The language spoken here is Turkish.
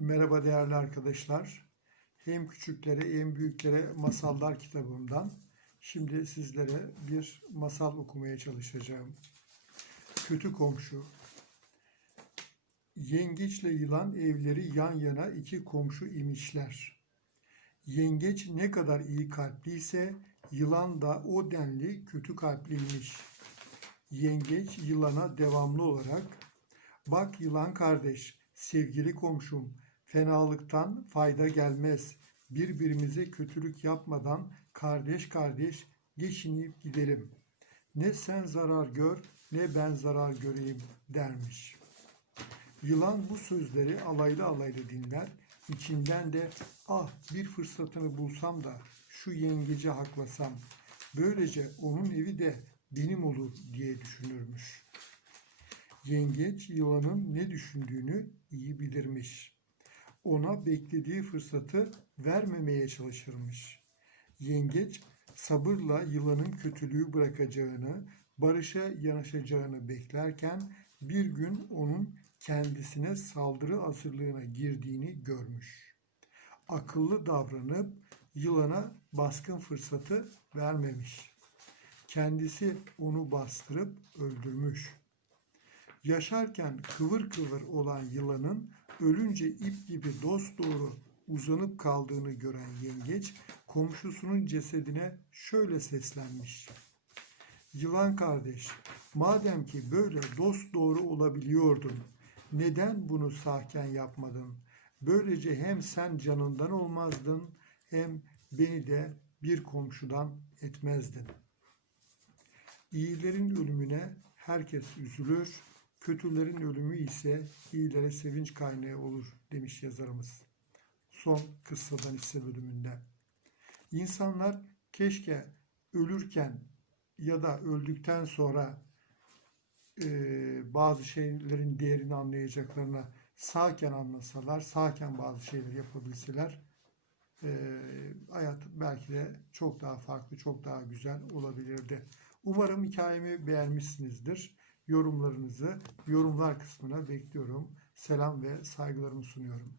Merhaba değerli arkadaşlar. Hem küçüklere hem büyüklere masallar kitabımdan şimdi sizlere bir masal okumaya çalışacağım. Kötü komşu. Yengeçle yılan evleri yan yana iki komşu imişler. Yengeç ne kadar iyi kalpliyse yılan da o denli kötü kalpliymiş. Yengeç yılana devamlı olarak Bak yılan kardeş, sevgili komşum, fenalıktan fayda gelmez. Birbirimize kötülük yapmadan kardeş kardeş geçinip gidelim. Ne sen zarar gör ne ben zarar göreyim dermiş. Yılan bu sözleri alaylı alaylı dinler. İçinden de ah bir fırsatını bulsam da şu yengeci haklasam. Böylece onun evi de benim olur diye düşünürmüş. Yengeç yılanın ne düşündüğünü iyi bilirmiş. Ona beklediği fırsatı vermemeye çalışırmış. Yengeç sabırla yılanın kötülüğü bırakacağını, barışa yanaşacağını beklerken bir gün onun kendisine saldırı hazırlığına girdiğini görmüş. Akıllı davranıp yılana baskın fırsatı vermemiş. Kendisi onu bastırıp öldürmüş. Yaşarken kıvır kıvır olan yılanın ölünce ip gibi dosdoğru uzanıp kaldığını gören yengeç komşusunun cesedine şöyle seslenmiş. Yılan kardeş, madem ki böyle dosdoğru olabiliyordun, neden bunu sahken yapmadın? Böylece hem sen canından olmazdın, hem beni de bir komşudan etmezdin. İyilerin ölümüne herkes üzülür, kötülerin ölümü ise iyilere sevinç kaynağı olur demiş yazarımız. Son kıssadan hisse bölümünde. İnsanlar keşke ölürken ya da öldükten sonra e, bazı şeylerin değerini anlayacaklarına sağken anlasalar, sağken bazı şeyler yapabilseler e, hayat belki de çok daha farklı, çok daha güzel olabilirdi. Umarım hikayemi beğenmişsinizdir. Yorumlarınızı yorumlar kısmına bekliyorum. Selam ve saygılarımı sunuyorum.